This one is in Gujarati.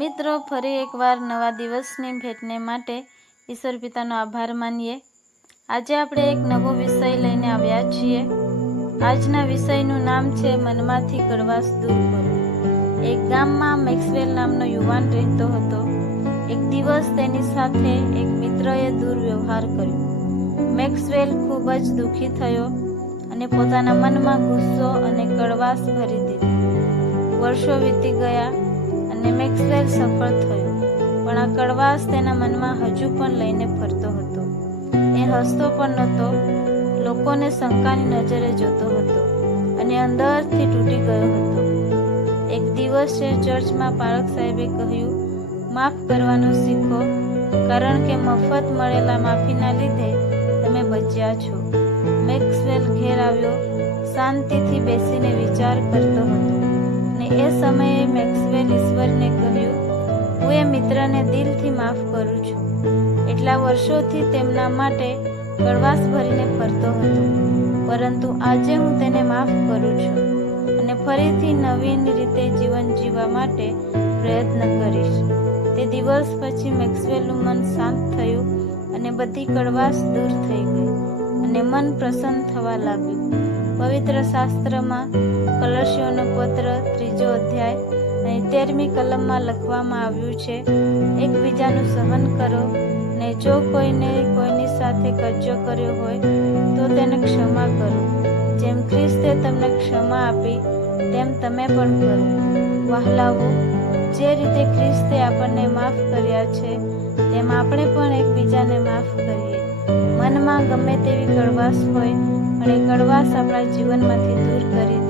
મિત્રો, ફરી એકવાર નવા દિવસની ભેટને માટે ઈશ્વર પિતાનો આભાર માનીએ. આજે આપણે એક નવો વિષય લઈને આવ્યા છીએ. આજના વિષયનું નામ છે મનમાંથી કડવાશ દૂર કરો. એક ગામમાં મેક્સવેલ નામનો યુવાન રહેતો હતો. એક દિવસ તેની સાથે એક મિત્રએ દુર્વ્યવહાર કર્યો. મેક્સવેલ ખૂબ જ દુઃખી થયો અને પોતાના મનમાં ગુસ્સો અને કડવાશ ભરી દીધી. વર્ષો વીતી ગયા અને મેક્સવેલ સફળ થયો, પણ આ કડવાશ તેના મનમાં હજુ પણ લઈને ફરતો હતો. એ હસતો પણ નહોતો, લોકોને શંકાની નજરે જોતો હતો અને અંદરથી તૂટી ગયો હતો. એક દિવસે ચર્ચમાં પારક સાહેબે કહ્યું, માફ કરવાનું શીખો, કારણ કે મફત મળેલા માફીના લીધે તમે બચ્યા છો. મેક્સવેલ ઘેર આવ્યો, શાંતિથી બેસીને વિચાર કરતો હતો અને એ સમયે મેક્સવેલ ઈશ્વરને કહ્યું, હું એ મિત્રને દિલથી માફ કરું છું. એટલા વર્ષોથી તેમના માટે કડવાશ ભરીને ફરતો હતો, પરંતુ આજે હું તેને માફ કરું છું અને ફરીથી નવીન રીતે જીવન જીવવા માટે પ્રયત્ન કરીશ. તે દિવસ પછી મેક્સવેલનું મન શાંત થયું અને બધી કડવાશ દૂર થઈ ગઈ અને મન પ્રસન્ન થવા લાગ્યું. પવિત્ર શાસ્ત્રમાં કલસીઓનો પત્ર 3 અધ્યાય અને 13મી કલમમાં લખવામાં આવ્યું છે, એકબીજાનું સહન કરો ને જો કોઈને કોઈની સાથે કજ્જો કર્યો હોય તો તેને ક્ષમા કરો. જેમ ખ્રિસ્તે તમને ક્ષમા આપી તેમ તમે પણ કરો. વહાલાઓ, જે રીતે ખ્રિસ્તે આપણને માફ કર્યા છે તેમ આપણે પણ એકબીજાને માફ કરીએ. મનમાં ગમે તેવી કડવાશ હોય અને કડવાશ આપણા જીવનમાંથી દૂર કરી